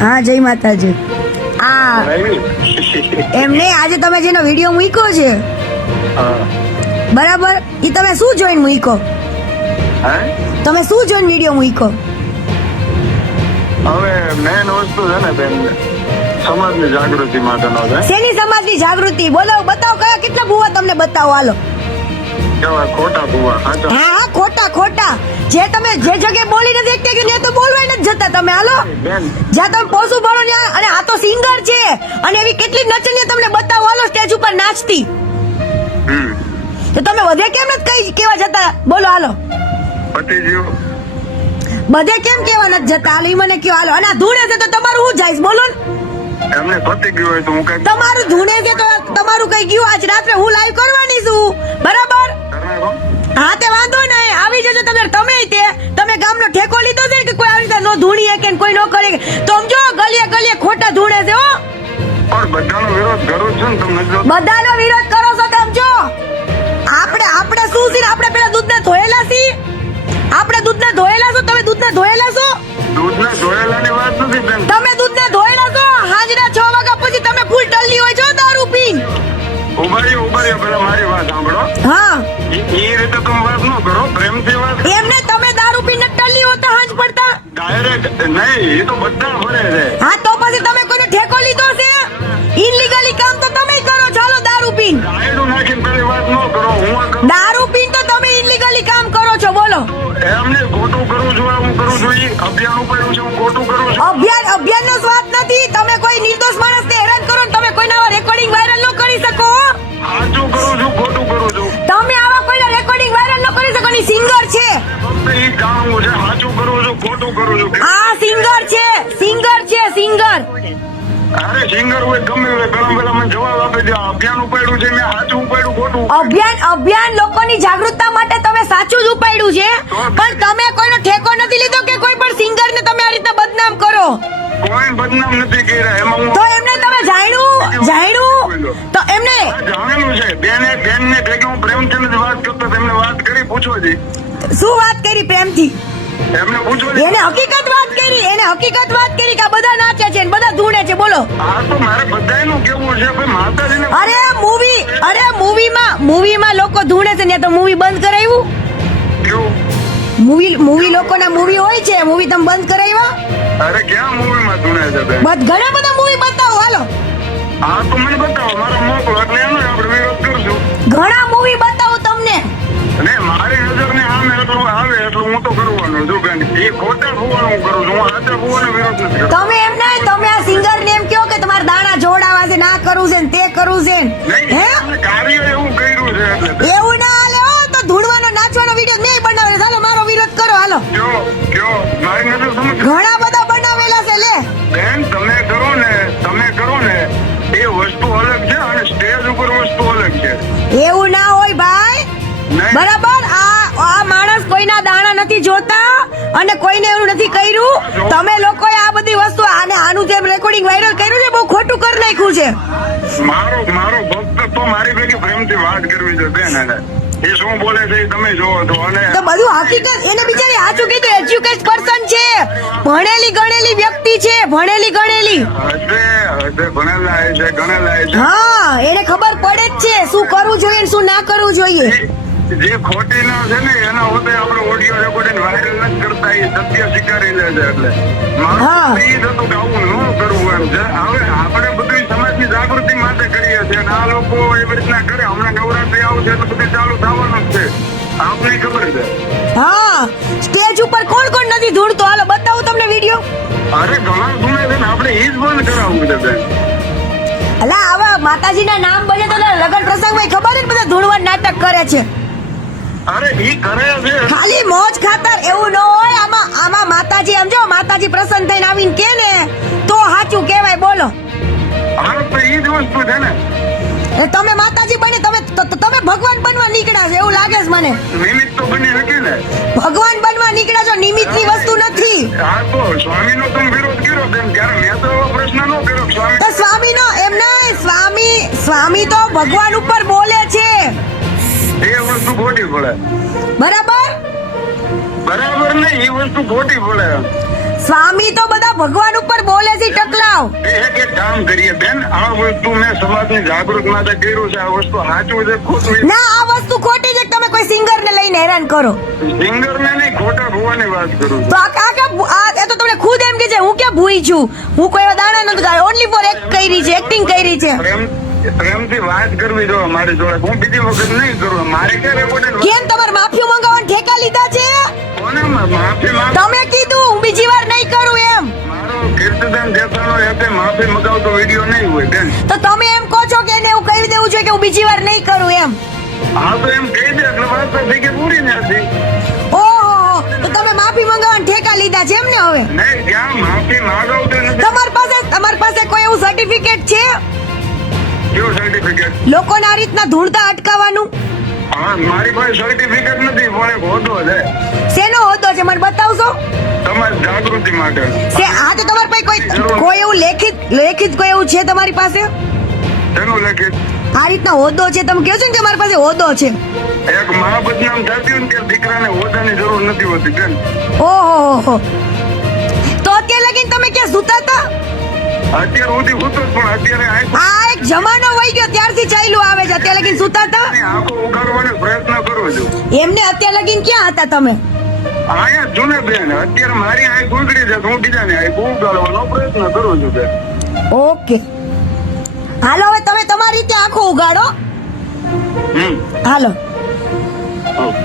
હા જય માતાજી. આ એમ નહીં આજે તમે જેનો વીડિયો મૂક્યો છે બરાબર? એ તમે શું જોઈને મૂક્યો? તમે શું જોઈને વીડિયો મૂક્યો? હવે મેન વસ્તુ છે ને બેન સમાજની જાગૃતિ માટેનો છે. શેની સમાજની જાગૃતિ? બોલો બતાવો કયા કેટલા ભૂવા તમને બતાવો? હાલો. કેવા ખોટા ભૂવા? હા હા ખોટા. જે તમે જે જગ્યાએ બોલી નથી શકતા કે તો બોલવાય નથી જતા તમે હાલો? જ્યાં તમે પોસુ ભરો ત્યાં અને આ તો સિંગર છે. અને એવી કેટલી નચનીય તમને બતાવો હાલો સ્ટેજ ઉપર નાચતી. તો તમે વધે કેમ નથી કઈ કેવા જતા? બોલો હાલો. બધે કેમ કેવા નથી જતા? હાલો મને કયો હાલો. અને આ ધૂણે છે તો તમારું હું જાય બોલો ને. એમને ગયું હોય તો હું કઈ તમારું ધૂણે છે તો તમારું કઈ ગયું? આજ રાત્રે હું લાઈવ કરવાની છું. બરાબર? હા તે તમે તમે તે તમે ગામનો ઠેકો લીધો છે કે કોઈ આવી રીતે નો ધૂણીએ કે કોઈ નો કરે તો સમજો ગલીએ ગલીએ ખોટા ધૂણે છે હો. બધાનો વિરોધ કરો છો ને બધાનો વિરોધ કરો છો તમે જો. આપણે આપણે શું છે આપણે પેલા દૂધને ધોયેલા છીએ. આપણે દૂધને ધોયેલા છો તમે દૂધને ધોયેલા છો? દૂધને ધોયેલાની વાત નથી પડતા? ડાયરેક્ટ નહીં એ તો બધા ફરે છે. હા તો પછી તમે કોઈનો ઠેકો લીધો છે? ઇલીગલી કામ તો તમે કરો ચાલો દારૂ પીન. નાખીને પેલી વાત ન કરો હું દારૂ પીન તો તમે ઇલીગલી કામ કરો છો બોલો. એમને ખોટું કરું છું હું કરું છું અભિયાન ઉપાડ્યું છે હું ખોટું કરું છું. અભિયાન અભિયાનનો અભિયાન ઉપાડ્યું છે મેં સાચું ઉપાડ્યું ખોટું? અભિયાન અભિયાન લોકોની જાગૃતતા માટે તમે સાચું જ ઉપાડ્યું છે. પણ તમે કોઈનો ઠેકો નથી લીધો કે કોઈ પણ સિંગરને તમે આ રીતે બદનામ કરો? કોઈ બદનામ નથી કર્યા એમાં હું તો એમને તમે જાણ્યું? જાણ્યું? તો એમને જાણેલું છે. બેને બેન ને કે હું પ્રેમચંદ વાત કરતો તેમને વાત કરી પૂછો જી. શું વાત કરી પ્રેમથી? એમને પૂછો એને હકીકત વાત કરી એને હકીકત વાત કરી કે છે બોલો. અરે મૂવી અરે મૂવીમાં મૂવીમાં લોકો ધૂણે છે ને તો મૂવી બંધ કરાવ્યું મૂવી મૂવી લોકોના મૂવી હોય છે મૂવી તમે બંધ કરાવ્યા અરે ક્યાં મૂવીમાં ધૂણે છે બસ ઘણા બધા મૂવી બતાવો હાલો. હા તો મને બતાવો મારો મોકલો એટલે એનો આપણે વિરોધ કરશું. ઘણા મૂવી બતાવો તમને. અને મારી નજર ને આમ એટલું આવે એટલું હું તો કરવાનું છું બેન. એ ખોટા ફુવાનું હું કરું છું હું સાચા ફૂવાનો વિરોધ નથી તમે એમ કરવું છે ને તે કરવું છે ને. હે? એવું કર્યું છે એવું ના હાલે હો તો ધૂળવાનો નાચવાનો વીડિયો નહીં બનાવે. ચાલો મારો વિરોધ કરો હાલો. ઘણા બધા બનાવેલા છે લે. બેન તમે કરો ને તમે કરો ને. એ વસ્તુ અલગ છે અને સ્ટેજ ઉપર વસ્તુ અલગ છે. એવું ના હોય ભાઈ. બરાબર? આ આ માણસ કોઈના દાણા નથી જોતા અને કોઈને એવું નથી કર્યું. તમે લોકોએ આ બધી વસ્તુ આને આનું જે રેકોર્ડિંગ વાયરલ કર્યું છે બહુ ખોટું કરી નાખ્યું છે. મારો મારો ભક્ત તો મારી ભેગી પ્રેમથી વાત કરવી છે બેન એ શું બોલે છે તમે જોવો તો અને તો બધું હકીકત એને બિચારી સાચું કીધું એજ્યુકેટ પર્સન છે. ભણેલી ગણેલી વ્યક્તિ છે ભણેલી ગણેલી. હશે હશે ભણેલા છે ગણેલા છે. હા એને ખબર પડે જ છે શું કરવું જોઈએ શું ના કરવું જોઈએ. જે ખોટી ના છે ને એના હોતે આપણે ઓડિયો રેકોર્ડિંગ વાયરલ નથી કરતા એ સત્ય સ્વીકારી લે છે એટલે. મારું એ જ હતું કે આવું ન કરવું એમ છે. હવે આપણે જાગૃતિ માટે કરીએ છીએ અને આ લોકો એવી રીતના કરે. હમણાં નવરાત્રી આવશે એટલે બધું ચાલુ થવાનું જ છે. આપને ખબર છે. હા સ્ટેજ ઉપર કોણ કોણ નથી ધૂળતો? હાલો બતાવું તમને વીડિયો. અરે ઘણા ગુણે છે ને આપણે ઈ જ બંધ કરાવવું છે બેન. અલા આવા માતાજીના નામ બોલે તો લગન પ્રસંગમાં ખબર જ બધા ધૂળવા નાટક કરે છે? અરે ઈ કરે છે. ખાલી મોજ ખાતર એવું ન હોય આમાં આમાં માતાજી સમજો માતાજી પ્રસન્ન થઈને આવીને કે ને તો સાચું કહેવાય બોલો. હા તો ઈ જ વસ્તુ છે ને. એ તમે માતાજી બની તમે તમે ભગવાન બનવા નીકળ્યા છો એવું લાગે છે મને. નિમિત્ત તો બની શકે ને. ભગવાન બનવા નીકળ્યા છો નિમિત્તની વસ્તુ નથી. હા તો સ્વામીનો તમે વિરોધ કર્યો તેમ ત્યારે મેં તો પ્રશ્ન નો કર્યો સ્વામી તો સ્વામીનો એમ નહીં સ્વામી સ્વામી તો ભગવાન ઉપર બોલે છે. એ વસ્તુ ખોટી પડે બરાબર? બરાબર નહીં એ વસ્તુ ખોટી પડે સ્વામી તો બધા ભગવાન ઉપર એ એક એક કામ કરીએ. બેન આ વસ્તુ મેં સમાજને જાગૃત માટે કર્યું છે. આ વસ્તુ સાચું છે ખોટું ના આ વસ્તુ ખોટી છે તમે કોઈ સિંગર ને લઈને હેરાન કરો. સિંગર ને નહીં ખોટા ભૂવાની વાત કરું તો આ આ એ તો તમને ખુદ એમ કે છે હું કે ભૂઈ છું? હું કોઈ એવા દાણા નથી ગાય ઓનલી ફોર એક્ટ કરી છે એક્ટિંગ કરી છે. પ્રેમથી વાત કરવી જો મારી જોડે. હું બીજી વખત નહીં કરું. મારે કેમ તમારે માફી મંગાવવાના ઠેકા લીધા છે? કોને માફી માંગ? તમે કીર્તિદાન દેસાઈનો એતે માફી મગાવતો વીડિયો નહીં હોય બેન. તો તમે એમ કહો છો કે એને એવું કહી દેવું જોઈએ કે હું બીજી વાર નહીં કરું એમ? હા તો એમ કહી દે એટલે વાત તો થઈ કે પૂરી નથી ઓહો તો તમે માફી મંગાવવાના ઠેકા લીધા છે એમ ને હવે? નહીં માફી માંગવતો નથી? તમારી પાસે તમારી પાસે કોઈ એવું સર્ટિફિકેટ છે? કેવું સર્ટિફિકેટ લોકોને આ રીતના ધૂળતા અટકાવવાનું? હા મારી પાસે સર્ટિફિકેટ નથી પણ એક હોતો છે. શેનો હોદ્દો છે? મને બતાવશો? તમારી જાગૃતિ માટે. છે આ તો તમારી પાસે કોઈ કોઈ એવું લેખિત લેખિત કોઈ એવું છે તમારી પાસે? તેનું લેખિત? આ રીતના હોદ્દો છે. તમે કહો છો ને કે મારી પાસે હોદ્દો છે? એક મા બદનામ થતી હોય ને કે દીકરાને હોદ્દાની જરૂર નથી હોતી બેન. ઓહો હો તો અત્યારે લગીને તમે ક્યાં સૂતા હતા? અત્યારે સુધી સૂતો પણ અત્યારે આ એક જમાનો વહી ગયો ત્યારથી ચાલ્યું આવે છે. અત્યારે લગીન સૂતા હતા? આંખો ઉગાડવાનો પ્રયત્ન કરું છું. એમને અત્યારે લગીને ક્યાં હતા તમે? અહીંયા જ છું ને બેન અત્યારે મારી આંખ ઉગડી છે હું બીજાને આંખ ઉગાડવાનો પ્રયત્ન કરું છું બેન. ઓકે. હાલો હવે તમે તમારી રીતે આંખો ઉગાડો. હમ. હાલો. ઓકે